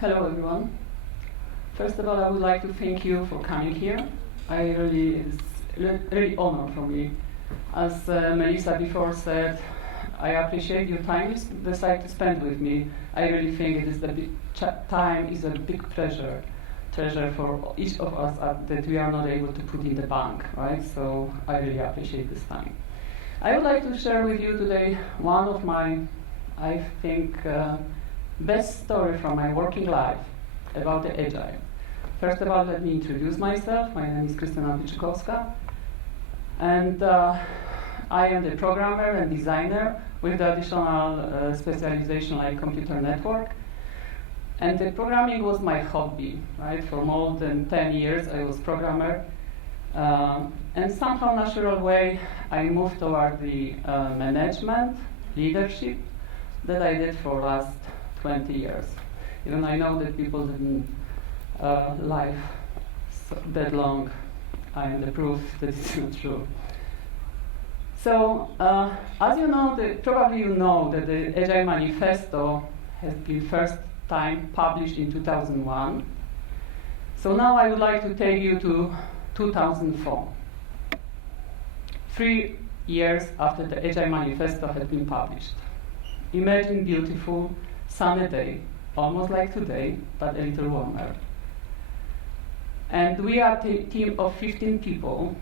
Hello everyone. First of all, I would like to thank you for coming here. It's really honor for me. As Melissa before said, I appreciate your time you decide to spend with me. I really think it is time is a big treasure for each of us that we are not able to put in the bank, right? So I really appreciate this time. I would like to share with you today one of my, I think, best story from my working life about the Agile. First of all, let me introduce myself. My name is Krystyna Pietrzykowska, and I am the programmer and designer with the additional specialization like computer network. And the programming was my hobby, right? For more than 10 years, I was programmer. And somehow, natural way, I moved toward the management, leadership that I did for last 20 years. Even I know that people didn't live that long. I am the proof that it's not true. So, as you know, probably you know that the Agile Manifesto has been first time published in 2001. So now I would like to take you to 2004. 3 years after the Agile Manifesto had been published. Imagine beautiful sunny day, almost like today, but a little warmer. And we are a team of 15 people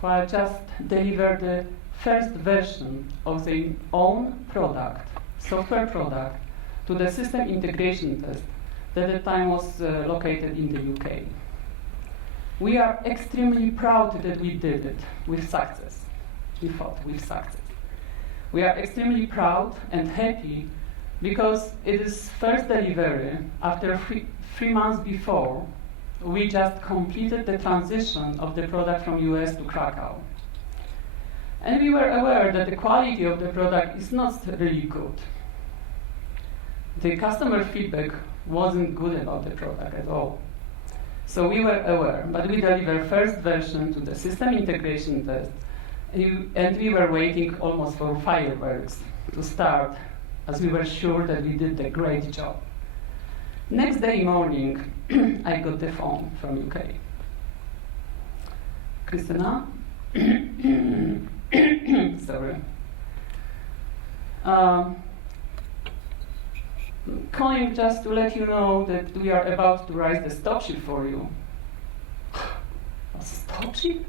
who are just delivered the first version of their own product, software product, to the system integration test that at the time was located in the UK. We are extremely proud that we did it with success. We thought with success. We are extremely proud and happy because it is first delivery after three months before we just completed the transition of the product from US to Krakow. And we were aware that the quality of the product is not really good. The customer feedback wasn't good about the product at all. So we were aware, but we delivered first version to the system integration test, and we were waiting almost for fireworks to start, as we were sure that we did a great job. Next day morning, I got the phone from UK. Krystyna? Sorry. Calling just to let you know that we are about to raise the stop ship for you. A stop ship?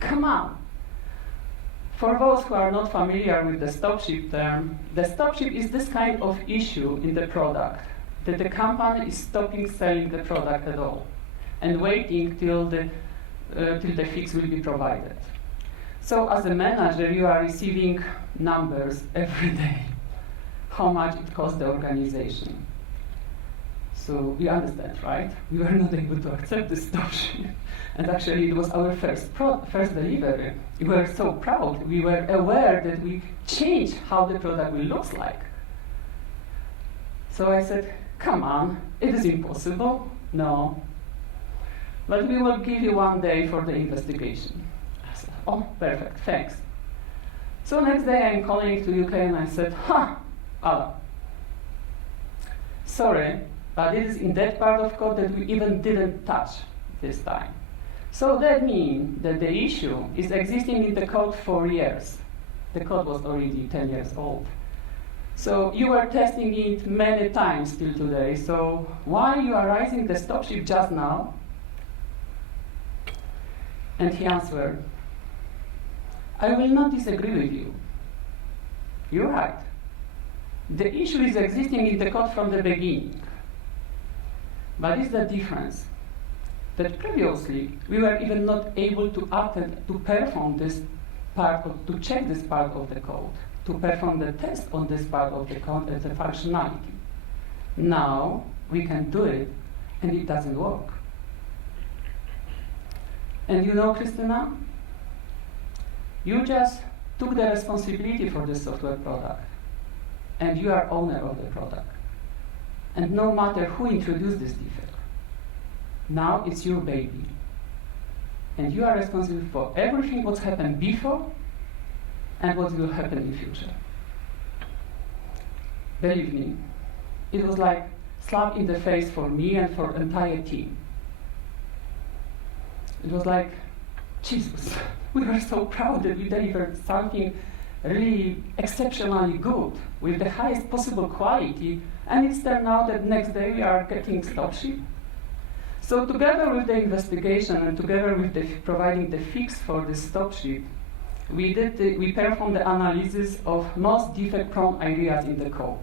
Come on! For those who are not familiar with the stop ship term, the stop ship is this kind of issue in the product, that the company is stopping selling the product at all and waiting till the fix will be provided. So as a manager, you are receiving numbers every day, how much it costs the organization. So you understand, right? We were not able to accept this stop ship. And actually, it was our first delivery. We were so proud. We were aware that we changed how the product will look like. So I said, come on, it is impossible. No. But we will give you 1 day for the investigation. I said, oh, perfect, thanks. So next day I'm calling to UK and I said, Ala, sorry, but it is in that part of code that we even didn't touch this time. So that means that the issue is existing in the code for years. The code was already 10 years old. So you were testing it many times till today. So why you are raising the stop ship just now? And he answered, I will not disagree with you. You're right. The issue is existing in the code from the beginning. But it's the difference that previously we were even not able to perform this part, to check this part of the code, to perform the test on this part of the code as a functionality. Now we can do it, and it doesn't work. And you know, Krystyna, you just took the responsibility for the software product, and you are owner of the product. And no matter who introduced this defect, now it's your baby. And you are responsible for everything what's happened before and what will happen in future. Believe me, it was like slap in the face for me and for entire team. It was like, Jesus, we were so proud that we delivered something really exceptionally good with the highest possible quality, and it's turned out that next day we are getting stop ship. So together with the investigation and together with providing the fix for the stop ship, we performed the analysis of most defect-prone areas in the code.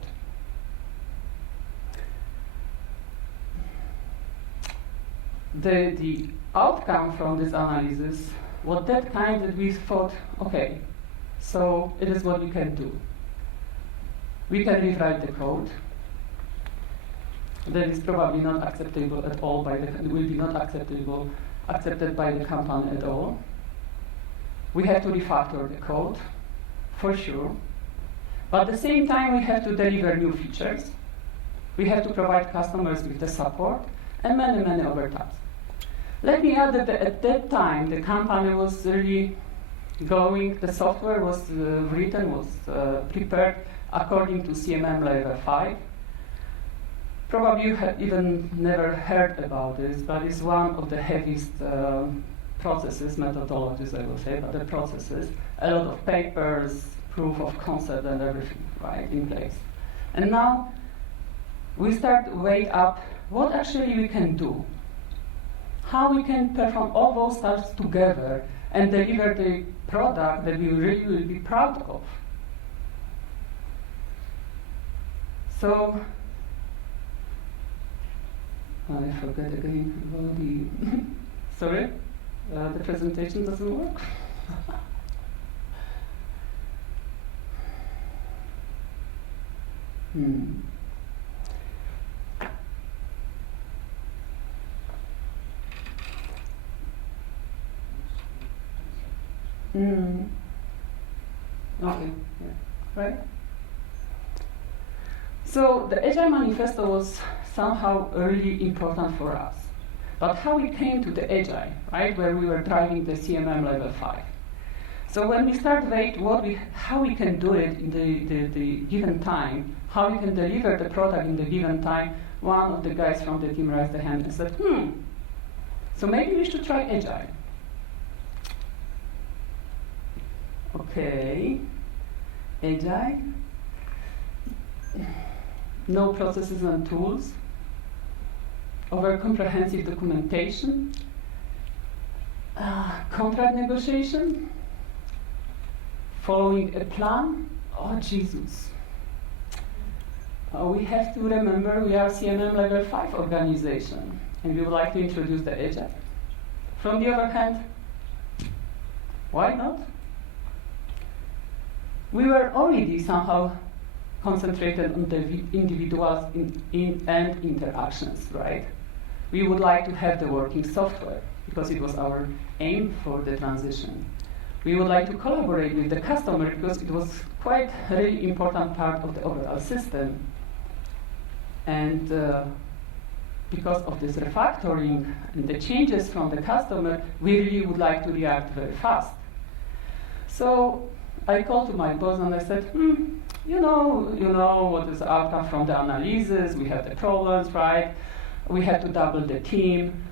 The outcome from this analysis was that kind that we thought, okay, so it is what we can do. We can rewrite the code. That is probably not acceptable at all it will be not accepted by the company at all. We have to refactor the code, for sure. But at the same time, we have to deliver new features. We have to provide customers with the support and many, many other tasks. Let me add that at that time, the company was really going, the software was prepared according to CMM level 5. Probably you have even never heard about this, but it's one of the heaviest processes, methodologies I will say, but the processes, a lot of papers, proof of concept and everything, right, in place. And now we start to weigh up what actually we can do, how we can perform all those tasks together and deliver the product that we really will be proud of. So, I forget again about the, sorry, the presentation doesn't work. Okay, yeah, right? So the Agile Manifesto was somehow really important for us. But how we came to the Agile, right, where we were driving the CMM level 5. So when we start how we can do it in the given time, how we can deliver the product in the given time, one of the guys from the team raised the hand and said, so maybe we should try Agile. Okay, Agile, no processes and tools, over comprehensive documentation, contract negotiation, following a plan. Oh, Jesus. We have to remember we are CMM level 5 organization, and we would like to introduce the Agile. From the other hand, why not? We were already somehow concentrated on the individuals and interactions, right? We would like to have the working software because it was our aim for the transition. We would like to collaborate with the customer because it was quite a really important part of the overall system. And because of this refactoring and the changes from the customer, we really would like to react very fast. So I called to my boss and I said, you know what is the outcome from the analysis, we have the problems, right? We have to double the team,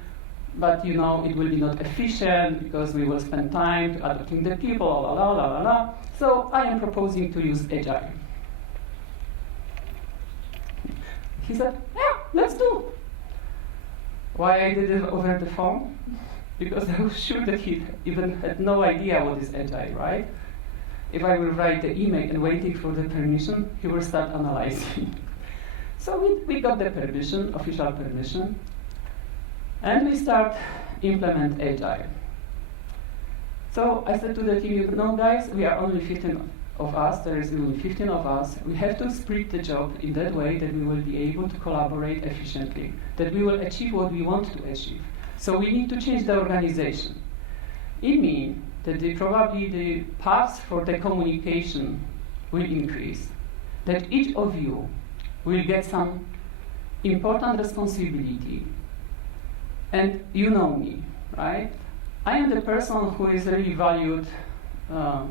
but it will be not efficient because we will spend time adopting the people, la la la la la. So I am proposing to use Agile. He said, yeah, let's do. Why I did it over the phone? Because I was sure that he even had no idea what is Agile, right? If I will write the email and waiting for the permission, he will start analyzing. So we got the permission, official permission, and we start implement Agile. So I said to the team, guys, we are only 15 of us, there is only 15 of us. We have to split the job in that way that we will be able to collaborate efficiently, that we will achieve what we want to achieve. So we need to change the organization. It means that probably the paths for the communication will increase, that each of you will get some important responsibility. And you know me, right? I am the person who is really valued, I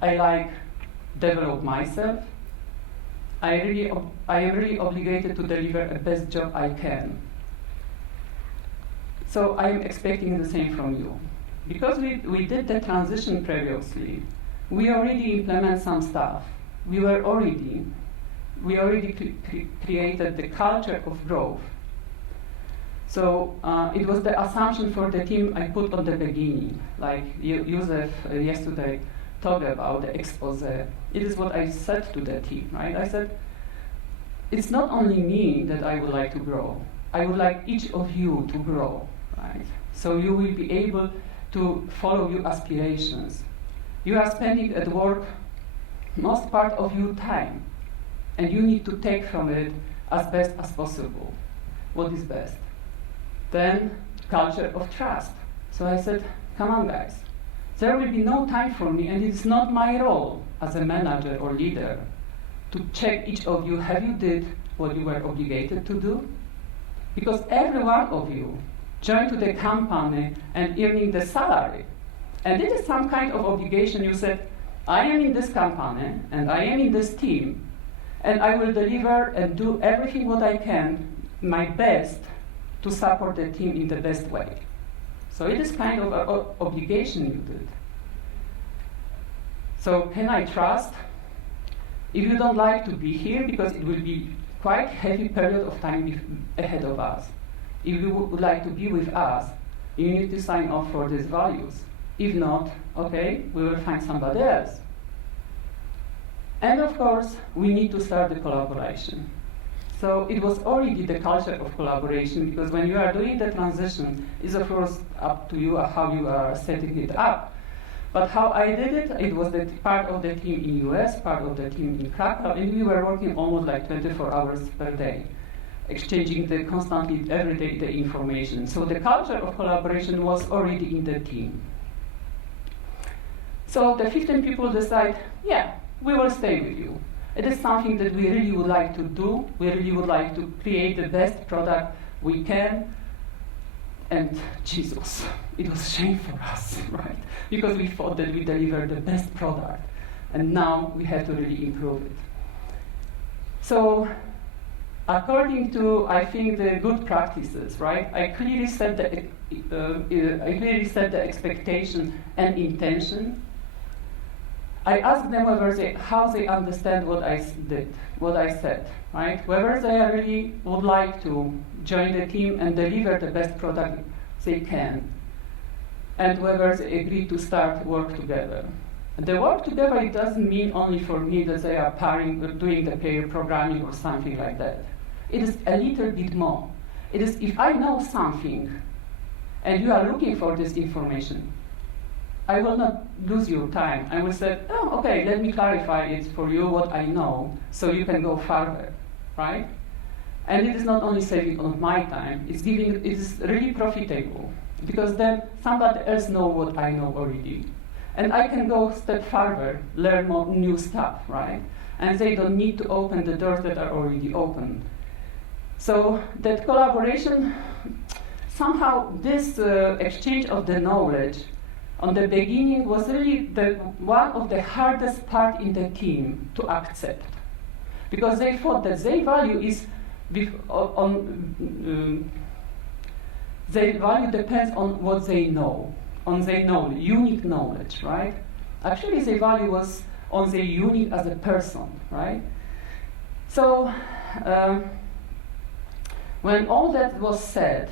like develop myself. I am really obligated to deliver the best job I can. So I am expecting the same from you. Because we did the transition previously, we already implement some stuff. We already created the culture of growth. So it was the assumption for the team I put on the beginning, like Josef yesterday talked about the expose. It is what I said to the team, right? I said, it's not only me that I would like to grow. I would like each of you to grow, right? So you will be able to follow your aspirations. You are spending at work most part of your time, and you need to take from it as best as possible. What is best? Then culture of trust. So I said, come on guys, there will be no time for me, and it's not my role as a manager or leader to check each of you, have you did what you were obligated to do? Because every one of you joined to the company and earning the salary. And this is some kind of obligation. You said, I am in this company, and I am in this team, and I will deliver and do everything what I can, my best, to support the team in the best way. So it is kind of an obligation you did. So can I trust? If you don't like to be here, because it will be quite heavy period of time ahead of us. If you would like to be with us, you need to sign off for these values. If not, okay, we will find somebody else. And of course, we need to start the collaboration. So it was already the culture of collaboration, because when you are doing the transition, it's of course up to you how you are setting it up. But how I did it, it was the part of the team in US, part of the team in Krakow, and we were working almost like 24 hours per day, exchanging constantly every day the information. So the culture of collaboration was already in the team. So the 15 people decide, yeah, we will stay with you. It is something that we really would like to do. We really would like to create the best product we can. And Jesus, it was shame for us, right? Because we thought that we delivered the best product, and now we have to really improve it. So, according to, I think, the good practices, right? I clearly set the expectation and intention. I asked them how they understand what I did, what I said, right? Whether they really would like to join the team and deliver the best product they can, and whether they agree to start work together. And the work together, it doesn't mean only for me that they are pairing, doing the pair programming or something like that. It is a little bit more. It is if I know something, and you are looking for this information, I will not lose your time. I will say, oh, okay, let me clarify it for you what I know, so you can go further, right? And it is not only saving on my time, it is really profitable, because then somebody else knows what I know already. And I can go a step further, learn more new stuff, right? And they don't need to open the doors that are already open. So that collaboration, somehow this exchange of the knowledge on the beginning was really one of the hardest part in the team to accept, because they thought that their value is their value depends on what they know, on their knowledge, unique knowledge, right? Actually, their value was on their unique as a person, right? So when all that was said,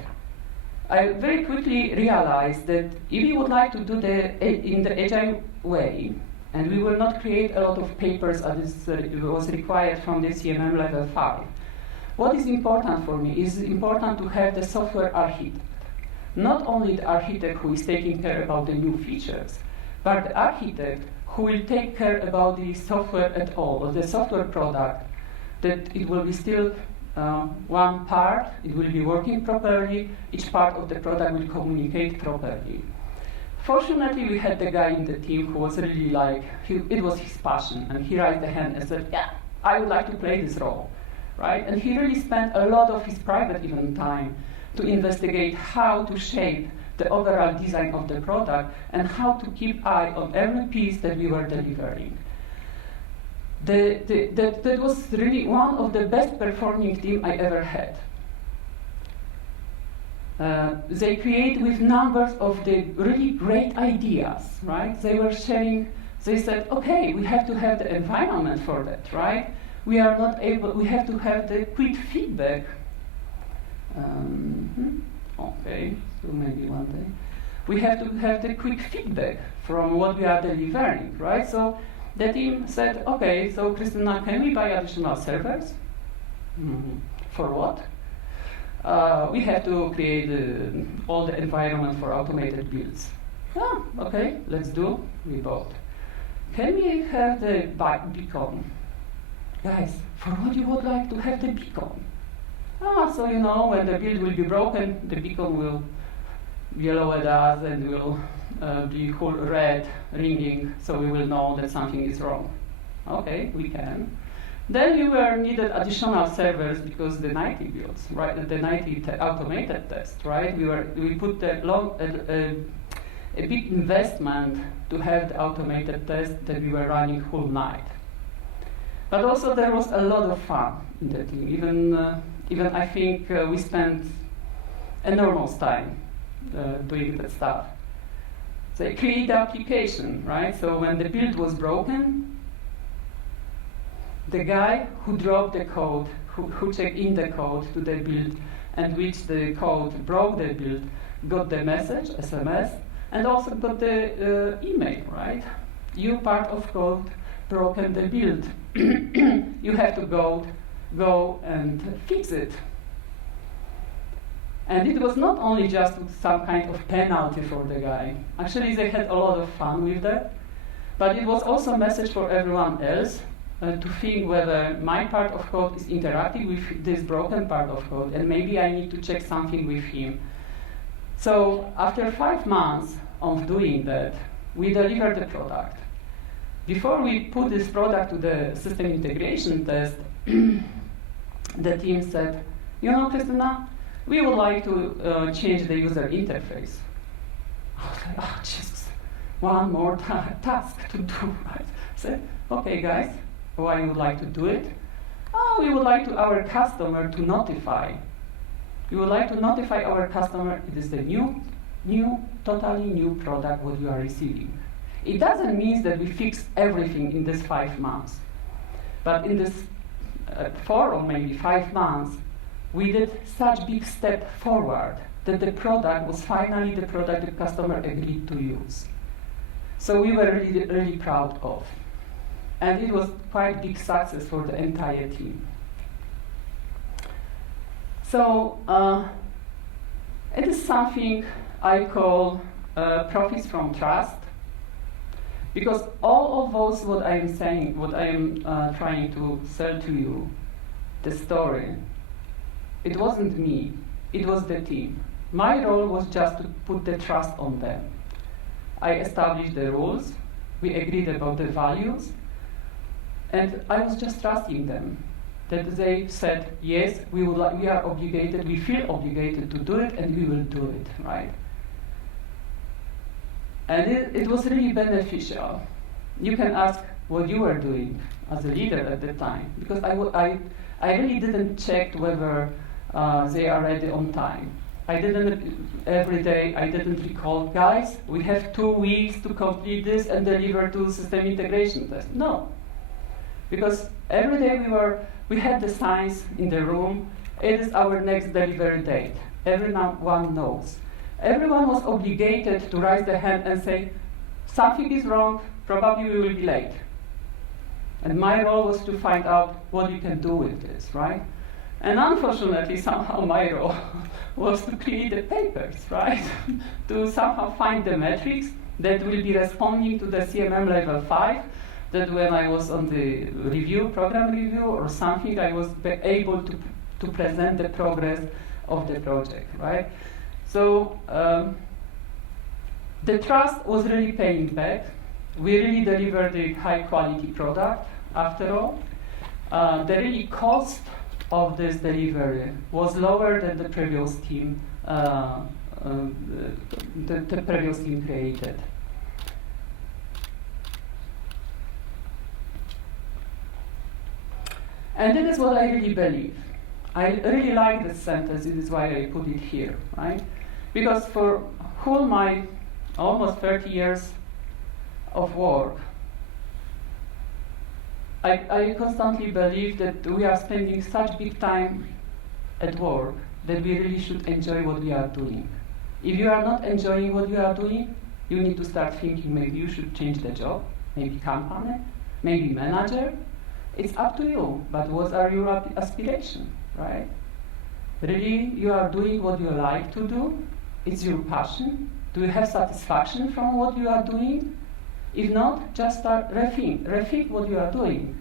I very quickly realized that if we would like to do in the Agile way, and we will not create a lot of papers as was required from the CMM level 5, what is important for me is important to have the software architect. Not only the architect who is taking care about the new features, but the architect who will take care about the software at all, or the software product, that it will be still one part, it will be working properly, each part of the product will communicate properly. Fortunately, we had the guy in the team who was really like, it was his passion, and he raised the hand and said, yeah, I would like to play this role, right? And he really spent a lot of his private even time to investigate how to shape the overall design of the product and how to keep eye on every piece that we were delivering. that was really one of the best performing team I ever had. They create with numbers of the really great ideas, right? They were sharing, they said, okay, we have to have the environment for that, right? We are not able, we have to have the quick feedback. Okay, so maybe one day. We have to have the quick feedback from what we are delivering, right? So the team said, okay, so Krystyna, can we buy additional servers? For what? We have to create all the environment for automated builds. Ah, okay, let's do. We bought. Can we have the beacon? Guys, for what you would like to have the beacon? Ah, so you know, when the build will be broken, the beacon will yellow at us and will be whole red, ringing, so we will know that something is wrong. Okay, we can. Then we were needed additional servers because the 90 builds, right? The 90 automated test, right? We put a big investment to have the automated test that we were running whole night. But also there was a lot of fun in the team. Even I think we spent enormous time doing that stuff. They create the application, right? So when the build was broken, the guy who dropped the code, who checked in the code to the build, and which the code broke the build, got the message, SMS, and also got the email, right? You part of code broken the build. You have to go and fix it. And it was not only just some kind of penalty for the guy. Actually, they had a lot of fun with that. But it was also a message for everyone else to think whether my part of code is interacting with this broken part of code, and maybe I need to check something with him. So after 5 months of doing that, we delivered the product. Before we put this product to the system integration test, the team said, you know, Krystyna, we would like to change the user interface. I was like, oh, Jesus, one more task to do, right? I said, okay, guys, why you would like to do it? Oh, we would like our customer to notify. We would like to notify our customer it is the totally new product what you are receiving. It doesn't mean that we fix everything in this 5 months. But in this 4 or maybe 5 months, we did such big step forward that the product was finally the product the customer agreed to use. So we were really, really proud of. And it was quite big success for the entire team. So it is something I call profits from trust. Because all of those what I am saying, what I am trying to sell to you, the story, it wasn't me, it was the team. My role was just to put the trust on them. I established the rules, we agreed about the values, and I was just trusting them. That they said, yes, we are obligated, we feel obligated to do it, and we will do it, right? And it was really beneficial. You can ask what you were doing as a leader at the time, because I really didn't check whether they are ready on time. I didn't, every day, I didn't recall, guys, we have 2 weeks to complete this and deliver to system integration test. No. Because every day we had the signs in the room, it is our next delivery date. Everyone knows. Everyone was obligated to raise their hand and say, something is wrong, probably we will be late. And my role was to find out what you can do with this, right? And unfortunately, somehow my role was to create the papers, right? To somehow find the metrics that will be responding to the CMM level 5, that when I was on the program review or something, I was able to present the progress of the project, right? So the trust was really paying back. We really delivered a high quality product after all. The really cost of this delivery was lower than the previous team created. And that is what I really believe. I really like this sentence, it is why I put it here, right? Because for whole my almost 30 years of work, I constantly believe that we are spending such big time at work that we really should enjoy what we are doing. If you are not enjoying what you are doing, you need to start thinking maybe you should change the job, maybe company, maybe manager. It's up to you, but what are your aspirations, right? Really, you are doing what you like to do? It's your passion? Do you have satisfaction from what you are doing? If not, just start rethink what you are doing.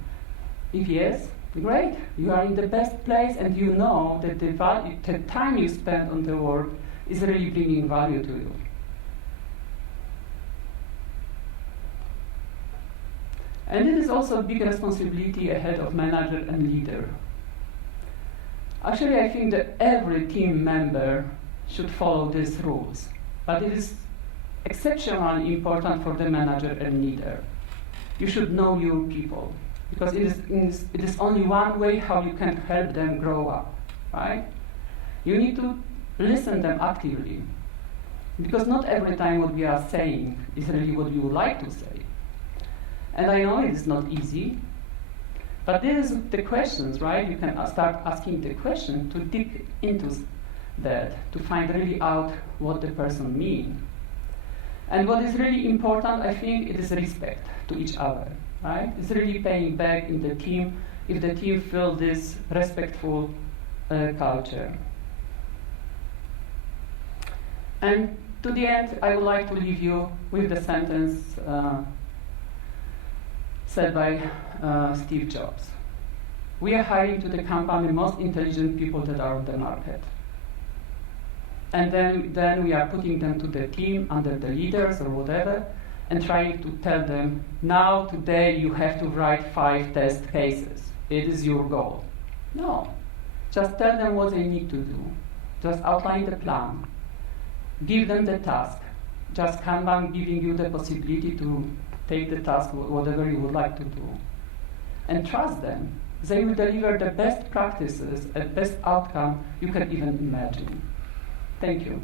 If yes, great, you are in the best place and you know that the time you spend on the work is really bringing value to you. And it is also a big responsibility ahead of manager and leader. Actually, I think that every team member should follow these rules, but it is exceptionally important for the manager and leader. You should know your people, because it is only one way how you can help them grow up, right? You need to listen them actively, because not every time what we are saying is really what you would like to say. And I know it is not easy, but this is the questions, right? You can start asking the question to dig into that, to find really out what the person means. And what is really important, I think, it is respect to each other, right? It's really paying back in the team if the team feels this respectful culture. And to the end, I would like to leave you with the sentence said by Steve Jobs. We are hiring to the company the most intelligent people that are on the market. And then we are putting them to the team under the leaders or whatever and trying to tell them, now, today, you have to write 5 test cases. It is your goal. No. Just tell them what they need to do. Just outline the plan. Give them the task. Just Kanban giving you the possibility to take the task, whatever you would like to do. And trust them. They will deliver the best practices and best outcome you can even imagine. Thank you.